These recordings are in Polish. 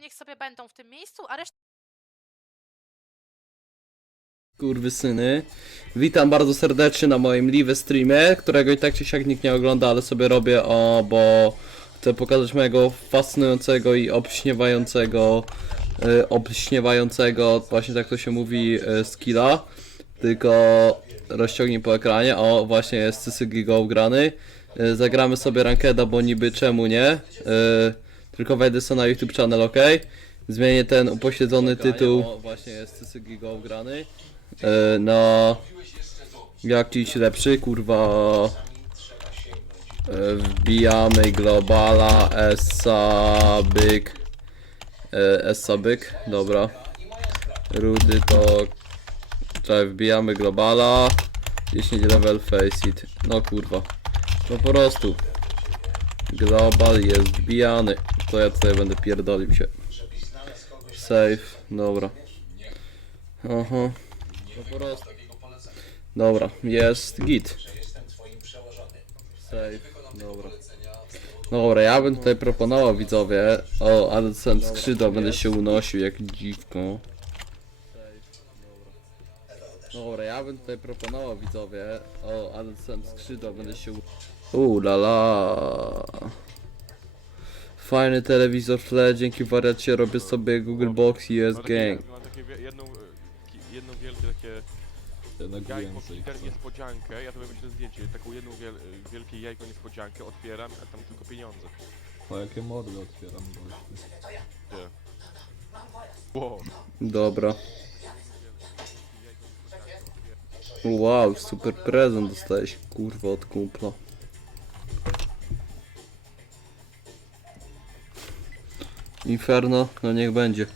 niech sobie będą w tym miejscu, a reszta Kurwy syny. Witam bardzo serdecznie na moim live streamie, którego i tak czy siak nikt nie ogląda, ale sobie robię o, bo chcę pokazać mojego fascynującego i obśniewającego, y, obśniewającego, właśnie tak to się mówi, y, skilla. Tylko rozciągnij po ekranie, o właśnie jest Cysygi Go grany. Y, zagramy sobie rankeda, bo niby czemu nie. Y, tylko wejdę sobie na YouTube channel, ok? Zmienię ten upośledzony tytuł. O, właśnie jest Cysygi Go grany. E, na jakiś lepszy, kurwa. E, wbijamy globala essa byk. E, essa byk, dobra. Rudy to. Czekaj, wbijamy globala. 10 level face it. No kurwa. No po prostu. Global jest wbijany. To ja tutaj będę pierdolił się. Save, dobra. Aha. Dobra, jest git. Save, dobra. Dobra, ja bym tutaj proponował widzowie. O, ale ten skrzydła będę się unosił jak dziwko. Dobra, ja bym tutaj proponował widzowie. O, ale ten skrzydła będę się Uuu, la la. Fajny telewizor w tle, dzięki wariacie robię sobie Google Box i jest gang. mam takie wie- jedną, e, jedną wielkie takie jajko niespodziankę, ja to myślę zdjęcie, taką jedną wiel, wielkie jajko niespodziankę otwieram, a tam tylko pieniądze. O jakie mordy otwieram gości. Gdzie? Wow. Dobra. Wow, super prezent dostałeś, kurwa, od kumpla. Inferno, no niech będzie.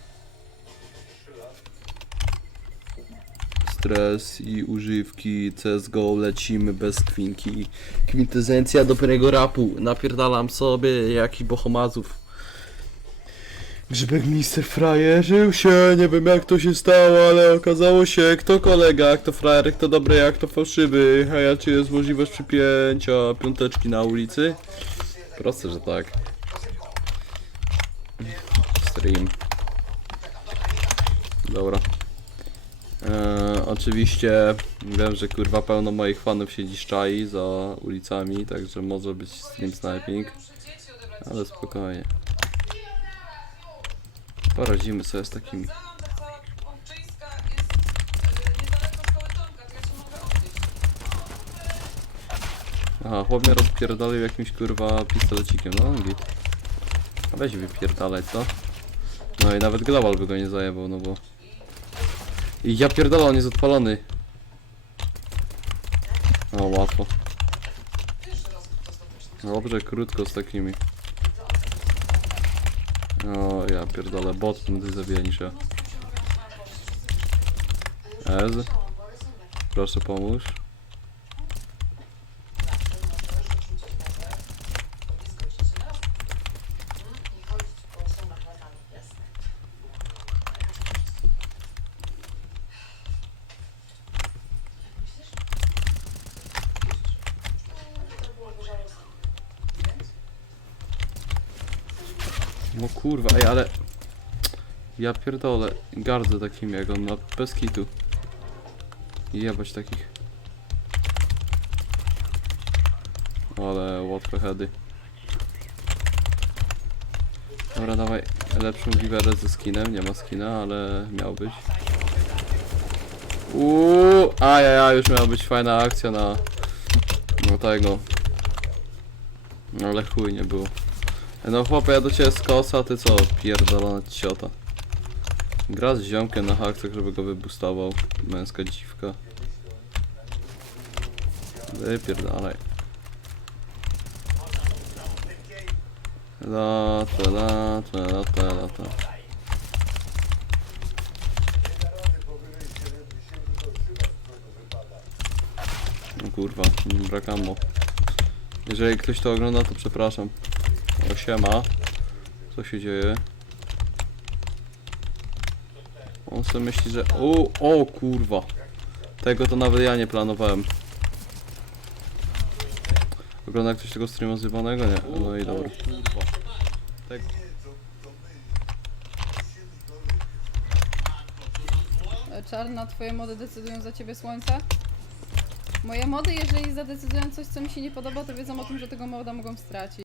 Stres i używki, CSGO, lecimy bez kwinki. Kwintesencja dobrego rapu, napierdalam sobie jaki bohomazów. Grzybek Mister frajerzył się, nie wiem jak to się stało, ale okazało się, kto kolega, kto frajer, kto dobry, jak to fałszywy. A ja czy jest możliwość przypięcia piąteczki na ulicy? Proste, że tak. Stream. Dobra. Eee, oczywiście wiem, że kurwa pełno moich fanów siedzi szczai za ulicami, także może być stream sniping. Ale spokojnie. Poradzimy sobie z takimi. Aha, chłop mnie rozpierdolił jakimś kurwa pistolecikiem, no git. A weź wypierdalaj, co? No i nawet global by go nie zajebał, no bo... I ja pierdolę, on jest odpalony. O, łatwo. Dobrze, krótko z takimi. O, ja pierdolę, bot prędzej zabija. Ez. Proszę pomóż. No kurwa, ej, ale... Ja pierdolę, gardzę takim jak on, no bez kitu. Jebać takich. Ale łatwe heady. Dobra, dawaj lepszą giwerę ze skinem, nie ma skina, ale miał być. Uuu, ja już miała być fajna akcja na... No tego. No ale chuj nie było. No chłopie, ja do ciebie z kosa, a ty co? Pierdolona ciota. Gra z ziomkiem na hakcach, żeby go wybustował. Męska dziwka. Wypierdalaj. Lata, lata, lata, lata. Kurwa, brak ammo. Jeżeli ktoś to ogląda, to przepraszam. Osiema. Co się dzieje? On sobie myśli, że... O, o kurwa. Tego to nawet ja nie planowałem. Wygląda jak ktoś tego streama zjebanego? Nie. No i dobra. Tak. E, Czarna, twoje mody decydują za ciebie słońce? Moje mody, jeżeli zadecydują coś, co mi się nie podoba, to wiedzą o tym, że tego moda mogą stracić.